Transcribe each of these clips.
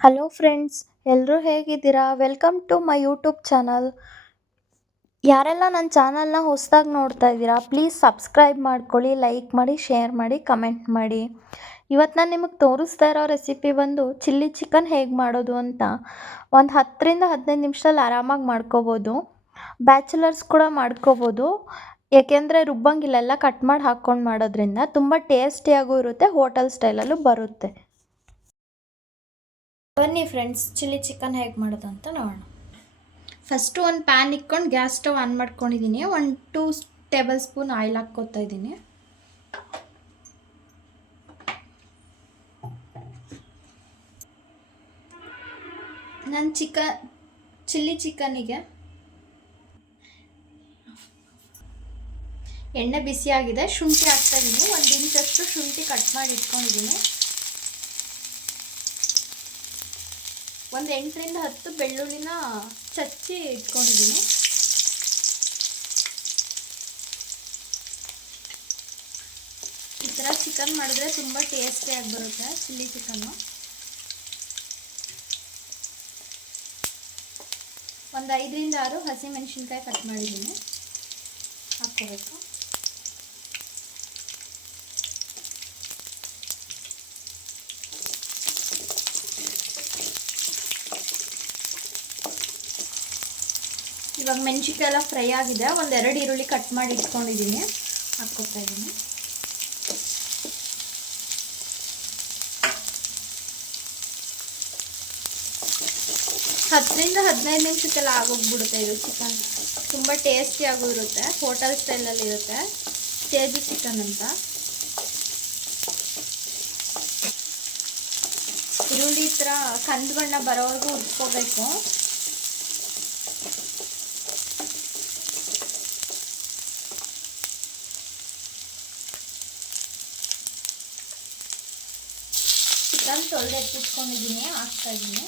Hello friends ಎಲ್ಲರೂ ಹೇಗಿದ್ದೀರಾ? Welcome to my YouTube channel ಯಾರೆಲ್ಲ ನನ್ನ ಚಾನಲ್ನ ಹೊಸದಾಗಿ ನೋಡ್ತಾ ಇದ್ದೀರಾ ಪ್ಲೀಸ್ ಸಬ್ಸ್ಕ್ರೈಬ್ ಮಾಡ್ಕೊಳ್ಳಿ ಲೈಕ್ ಮಾಡಿ ಶೇರ್ ಮಾಡಿ ಕಮೆಂಟ್ ಮಾಡಿ. ಇವತ್ತು ನಾನು ನಿಮಗೆ ತೋರಿಸ್ತಾ ಇರೋ ರೆಸಿಪಿ ಬಂದು ಚಿಲ್ಲಿ ಚಿಕನ್ ಹೇಗೆ ಮಾಡೋದು ಅಂತ ಒಂದು ಹತ್ತರಿಂದ ಹದಿನೈದು ನಿಮಿಷದಲ್ಲಿ ಆರಾಮಾಗಿ ಮಾಡ್ಕೋಬೋದು. ಬ್ಯಾಚುಲರ್ಸ್ ಕೂಡ ಮಾಡ್ಕೋಬೋದು. ಏಕೆಂದರೆ ರುಬ್ಬಂಗಿಲ್ಲೆಲ್ಲ ಕಟ್ ಮಾಡಿ ಹಾಕ್ಕೊಂಡು ಮಾಡೋದ್ರಿಂದ ತುಂಬ ಟೇಸ್ಟಿಯಾಗೂ ಇರುತ್ತೆ ಹೋಟೆಲ್ ಸ್ಟೈಲಲ್ಲೂ ಬರುತ್ತೆ. ಬನ್ನಿ ಫ್ರೆಂಡ್ಸ್ ಚಿಲ್ಲಿ ಚಿಕನ್ ಹೇಗೆ ಮಾಡೋದು ಅಂತ ನೋಡೋಣ. ಫಸ್ಟು ಒಂದು ಪ್ಯಾನ್ ಇಕ್ಕೊಂಡು ಗ್ಯಾಸ್ ಸ್ಟವ್ ಆನ್ ಮಾಡ್ಕೊಂಡಿದ್ದೀನಿ ಒಂದು ಟೂ ಟೇಬಲ್ ಸ್ಪೂನ್ ಆಯಿಲ್ ಹಾಕ್ಕೋತಾ ಇದ್ದೀನಿ ನನ್ನ ಚಿಕನ್ ಚಿಲ್ಲಿ ಚಿಕನಿಗೆ ಎಣ್ಣೆ ಬಿಸಿಯಾಗಿದೆ ಶುಂಠಿ ಹಾಕ್ತಾ ಇದ್ದೀನಿ ಒಂದು ಇಂಚಷ್ಟು ಶುಂಠಿ ಕಟ್ ಮಾಡಿ ಇಟ್ಕೊಂಡಿದ್ದೀನಿ ಒಂದು ಎಂಟರಿಂದ ಹತ್ತು ಬೆಳ್ಳುಳ್ಳಿನ ಚಚ್ಚಿ ಇಟ್ಕೊಂಡಿದ್ದೀನಿ. ಈ ಥರ ಚಿಕನ್ ಮಾಡಿದ್ರೆ ತುಂಬ ಟೇಸ್ಟಿಯಾಗಿ ಬರುತ್ತೆ ಚಿಲ್ಲಿ ಚಿಕನ್ನು ಒಂದು ಐದರಿಂದ ಆರು ಹಸಿಮೆಣಸಿನ್ಕಾಯಿ ಕಟ್ ಮಾಡಿದ್ದೀನಿ. ಹಾಕ್ಕೋಬೇಕು. ಇವಾಗ ಮೆಣಸಿಕಾಯಿ ಎಲ್ಲ ಫ್ರೈ ಆಗಿದೆ. ಒಂದೆರಡು ಈರುಳ್ಳಿ ಕಟ್ ಮಾಡಿ ಇಟ್ಕೊಂಡಿದ್ದೀನಿ. ಹಾಕ್ಕೊತಾ ಇದ್ದೀನಿ. ಹತ್ತರಿಂದ ಹದಿನೈದು ನಿಮಿಷಕ್ಕೆಲ್ಲ ಆಗೋಗ್ಬಿಡುತ್ತೆ ಇದು ಚಿಕನ್. ತುಂಬ ಟೇಸ್ಟಿಯಾಗೂ ಇರುತ್ತೆ. ಹೋಟೆಲ್ ಸ್ಟೈಲಲ್ಲಿ ಇರುತ್ತೆ. ತೇಜು ಚಿಕನ್ ಅಂತ. ಈರುಳ್ಳಿ ಥರ ಕಂದು ಬಣ್ಣ ಬರೋವರೆಗೂ ಉಟ್ಕೋಬೇಕು ಚಿಕನ್ ತೊಳೆದು ಎತ್ತಿಟ್ಕೊಂಡಿದ್ದೀನಿ ಹಾಕ್ತಾ ಇದ್ದೀನಿ.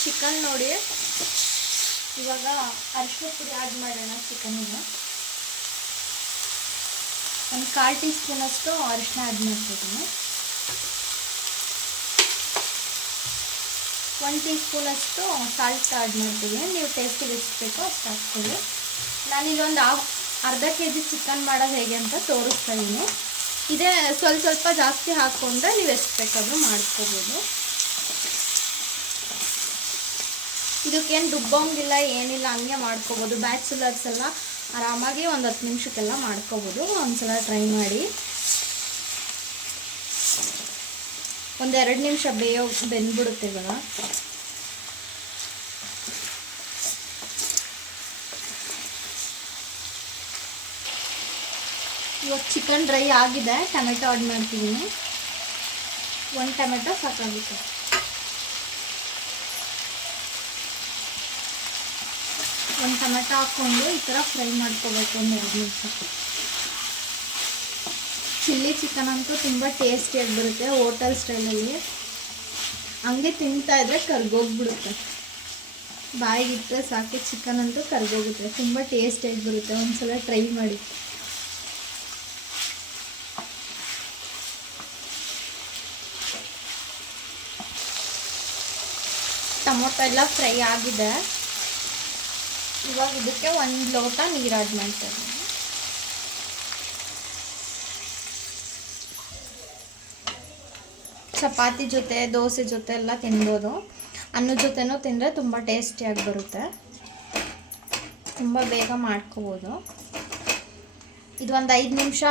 ಚಿಕನ್ ನೋಡಿ ಇವಾಗ ಅರಿಶಿನ ಪುಡಿ ಆ್ಯಡ್ ಮಾಡೋಣ ಚಿಕನಿಗೆ ಒಂದು ಕಾಲು ಟೀ ಸ್ಪೂನಷ್ಟು ಅರಿಶಿನ ಆ್ಯಡ್ ಮಾಡ್ತಿದ್ದೀನಿ ಒನ್ ಟೀ ಸ್ಪೂನಷ್ಟು ಸಾಲ್ಟ್ ಆ್ಯಡ್ ಮಾಡ್ತೀನಿ. ನೀವು ಟೇಸ್ಟಿಗೆ ಎಷ್ಟು ಬೇಕೋ ಅಷ್ಟು ಹಾಕ್ಕೊಳ್ಳಿ. ನಾನಿಲ್ಲೊಂದು ಹಾಫ್ ಅರ್ಧ ಕೆ ಜಿ ಚಿಕನ್ ಮಾಡೋದು ಹೇಗೆ ಅಂತ ತೋರಿಸ್ತಾ ಇದ್ದೀನಿ ಇದೇ ಸ್ವಲ್ಪ ಸ್ವಲ್ಪ ಜಾಸ್ತಿ ಹಾಕ್ಕೊಂಡ್ರೆ ನೀವು ಎಷ್ಟು ಬೇಕಾದರೂ ಮಾಡ್ಕೋಬೋದು. ಇದಕ್ಕೇನು ದುಬ್ಬಂಗಿಲ್ಲ ಏನಿಲ್ಲ, ಹಂಗೆ ಮಾಡ್ಕೋಬೋದು. ಬ್ಯಾಚುಲರ್ಸ್ ಎಲ್ಲ ಆರಾಮಾಗಿ ಒಂದು ಹತ್ತು ನಿಮಿಷಕ್ಕೆಲ್ಲ ಮಾಡ್ಕೋಬೋದು. ಒಂದ್ಸಲ ಟ್ರೈ ಮಾಡಿ. ಒಂದೆರಡು ನಿಮಿಷ ಬೇಯೋ ಬೆಂದ್ಬಿಡುತ್ತೆ ಇವಾಗ. ಇವಾಗ ಚಿಕನ್ ಡ್ರೈ ಆಗಿದೆ. ಟೊಮೆಟೊ ಆಡ್ ಮಾಡ್ತಿದ್ದೀನಿ ಒಂದು ಟೊಮೆಟೊ ಸಾಕಾಗುತ್ತೆ. ಟೊಮೆಟೊ ಹಾಕ್ಕೊಂಡು ಈ ಥರ ಫ್ರೈ ಮಾಡ್ಕೋಬೇಕು ಒಂದು ಎರಡು ನಿಮಿಷ. ಚಿಲ್ಲಿ ಚಿಕನ್ ಅಂತೂ ತುಂಬ ಟೇಸ್ಟಿಯಾಗಿ ಬರುತ್ತೆ ಹೋಟೆಲ್ ಸ್ಟೈಲಲ್ಲಿ. ಹಂಗೆ ತಿಂತಾ ಇದ್ರೆ ಕರ್ಗೋಗ್ಬಿಡುತ್ತೆ. ಬಾಯಿಗಿಟ್ಟರೆ ಸಾಕು, ಚಿಕನ್ ಅಂತೂ ಕರ್ಗೋಗುತ್ತೆ. ತುಂಬ ಟೇಸ್ಟಿಯಾಗಿ ಬರುತ್ತೆ, ಒಂದ್ಸಲ ಟ್ರೈ ಮಾಡಿ. ಟೊಮೊಟೊ ಎಲ್ಲ ಫ್ರೈ ಆಗಿದೆ. ಇವಾಗ ಇದಕ್ಕೆ ಒಂದು ಲೋಟ ನೀರು ಮಾಡ್ತೇನೆ. ಚಪಾತಿ ಜೊತೆ, ದೋಸೆ ಜೊತೆ ಎಲ್ಲ ತಿನ್ಬೋದು. ಅನ್ನದ ಜೊತೆನೂ ತಿಂದರೆ ತುಂಬ ಟೇಸ್ಟಿಯಾಗಿ ಬರುತ್ತೆ. ತುಂಬ ಬೇಗ ಮಾಡ್ಕೋಬೋದು. ಇದು ಒಂದು ಐದು ನಿಮಿಷ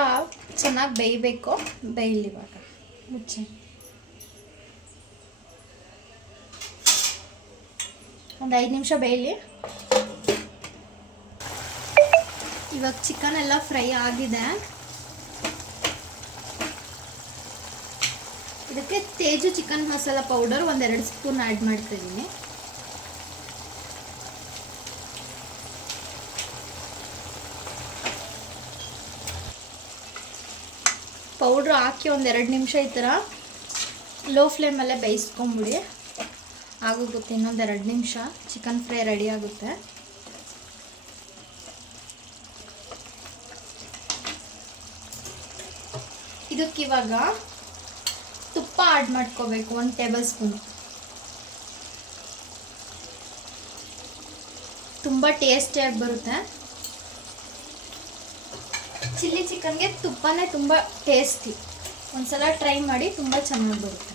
ಚೆನ್ನಾಗಿ ಬೇಯಬೇಕು, ಬೇಯಲಿ ಇವಾಗ. ಮುಚ್ಚೆ. ಒಂದು ಐದು ನಿಮಿಷ ಬೇಯಲಿ. ಇವಾಗ ಚಿಕನ್ ಎಲ್ಲ ಫ್ರೈ ಆಗಿದೆ. ಇದಕ್ಕೆ ತೇಜು ಚಿಕನ್ ಮಸಾಲ ಪೌಡರ್ ಒಂದೆರಡು ಸ್ಪೂನ್ ಆ್ಯಡ್ ಮಾಡ್ತಿದ್ದೀನಿ ಪೌಡ್ರ್ ಹಾಕಿ ಒಂದೆರಡು ನಿಮಿಷ ಈ ಥರ ಲೋ ಫ್ಲೇಮಲ್ಲೇ ಬೇಯಿಸ್ಕೊಂಬಿಡಿ. ಆಗೋಗುತ್ತೆ ಇನ್ನೊಂದು ಎರಡು ನಿಮಿಷ. ಚಿಕನ್ ಫ್ರೈ ರೆಡಿ ಆಗುತ್ತೆ. ಇದಕ್ಕಿವಾಗ ತುಪ್ಪ ಆಡ್ ಮಾಡ್ಕೋಬೇಕು, ಒಂದು ಟೇಬಲ್ ಸ್ಪೂನ್ ತುಂಬ ಟೇಸ್ಟಿಯಾಗಿ ಬರುತ್ತೆ. ಚಿಲ್ಲಿ ಚಿಕನ್ಗೆ ತುಪ್ಪನೇ ತುಂಬ ಟೇಸ್ಟಿ ಒಂದ್ಸಲ ಟ್ರೈ ಮಾಡಿ ತುಂಬ ಚೆನ್ನಾಗಿ ಬರುತ್ತೆ.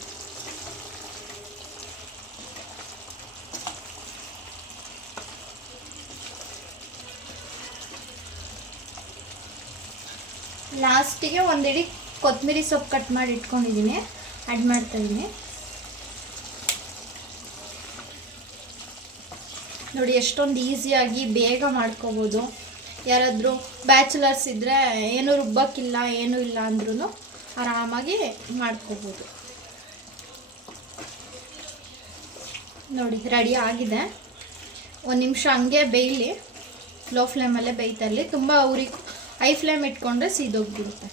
ಲಾಸ್ಟಿಗೆ ಒಂದಿಡಿ ಕೊತ್ತಂಬರಿ ಸೊಪ್ಪು ಕಟ್ ಮಾಡಿ ಇಟ್ಕೊಂಡಿದ್ದೀನಿ. ಆ್ಯಡ್ ಮಾಡ್ತಾ ಇದ್ದೀನಿ. ನೋಡಿ, ಎಷ್ಟೊಂದು ಈಸಿಯಾಗಿ ಬೇಗ ಮಾಡ್ಕೋಬೋದು. ಯಾರಾದರೂ ಬ್ಯಾಚುಲರ್ಸ್ ಇದ್ದರೆ ಏನೂ ರುಬ್ಬಕ್ಕಿಲ್ಲ, ಏನೂ ಇಲ್ಲ ಅಂದ್ರೂ ಆರಾಮಾಗಿ ಮಾಡ್ಕೋಬೋದು. ನೋಡಿ, ರೆಡಿ ಆಗಿದೆ. ಒಂದು ನಿಮಿಷ ಹಂಗೆ ಬೇಯಲಿ. ಲೋ ಫ್ಲೇಮಲ್ಲೇ ಬೇಯ್ತಾ ಇರಲಿ. ತುಂಬ ಅವ್ರಿಗೆ ಹೈ ಫ್ಲೇಮ್ ಇಟ್ಕೊಂಡ್ರೆ ಸೀದೋಗ್ಬಿಡುತ್ತೆ.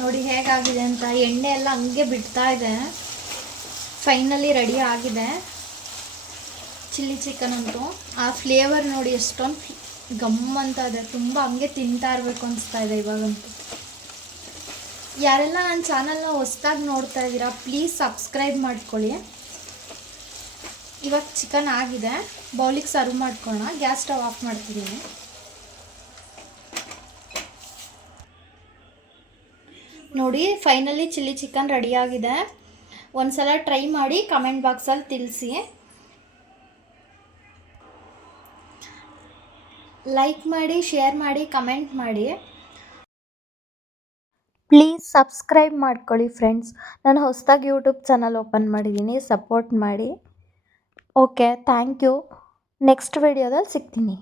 ನೋಡಿ ಹೇಗಾಗಿದೆ ಅಂತ ಎಣ್ಣೆ ಎಲ್ಲ ಹಂಗೆ ಬಿಡ್ತಾ ಇದೆ. ಫೈನಲಿ ರೆಡಿ ಆಗಿದೆ. ಚಿಲ್ಲಿ ಚಿಕನ್ ಅಂತೂ. ಆ ಫ್ಲೇವರ್ ನೋಡಿ ಎಷ್ಟೊಂದು ಗಮ್ ಅಂತ ಇದೆ. ತುಂಬ ಹಂಗೆ ತಿಂತಾ ಇರಬೇಕು ಅನಿಸ್ತಾ ಇದೆ ಇವಾಗಂತೂ. ಯಾರೆಲ್ಲ ನನ್ನ ಚಾನಲ್ನ ಹೊಸ್ದಾಗಿ ನೋಡ್ತಾ ಇದ್ದೀರಾ ಪ್ಲೀಸ್ ಸಬ್ಸ್ಕ್ರೈಬ್ ಮಾಡ್ಕೊಳ್ಳಿ. ಇವಾಗ ಚಿಕನ್ ಆಗಿದೆ. ಬೌಲಿಗೆ ಸರ್ವ್ ಮಾಡ್ಕೊಳ್ಳೋಣ. ಗ್ಯಾಸ್ ಸ್ಟವ್ ಆಫ್ ಮಾಡ್ತಿದ್ದೀನಿ. ನೋಡಿ ಫೈನಲಿ ಚಿಲ್ಲಿ ಚಿಕನ್ ರೆಡಿಯಾಗಿದೆ ಒಂದ್ಸಲ ಟ್ರೈ ಮಾಡಿ ಕಮೆಂಟ್ ಬಾಕ್ಸಲ್ಲಿ ತಿಳಿಸಿ. ಲೈಕ್ ಮಾಡಿ ಶೇರ್ ಮಾಡಿ ಕಮೆಂಟ್ ಮಾಡಿ. ಪ್ಲೀಸ್ ಸಬ್ಸ್ಕ್ರೈಬ್ ಮಾಡ್ಕೊಳ್ಳಿ ಫ್ರೆಂಡ್ಸ್ ನಾನು ಹೊಸದಾಗಿ ಯೂಟ್ಯೂಬ್ ಚಾನಲ್ ಓಪನ್ ಮಾಡಿದ್ದೀನಿ ಸಪೋರ್ಟ್ ಮಾಡಿ. ಓಕೆ ಥ್ಯಾಂಕ್ ಯು ನೆಕ್ಸ್ಟ್ ವಿಡಿಯೋದಲ್ಲಿ ಸಿಗ್ತೀನಿ.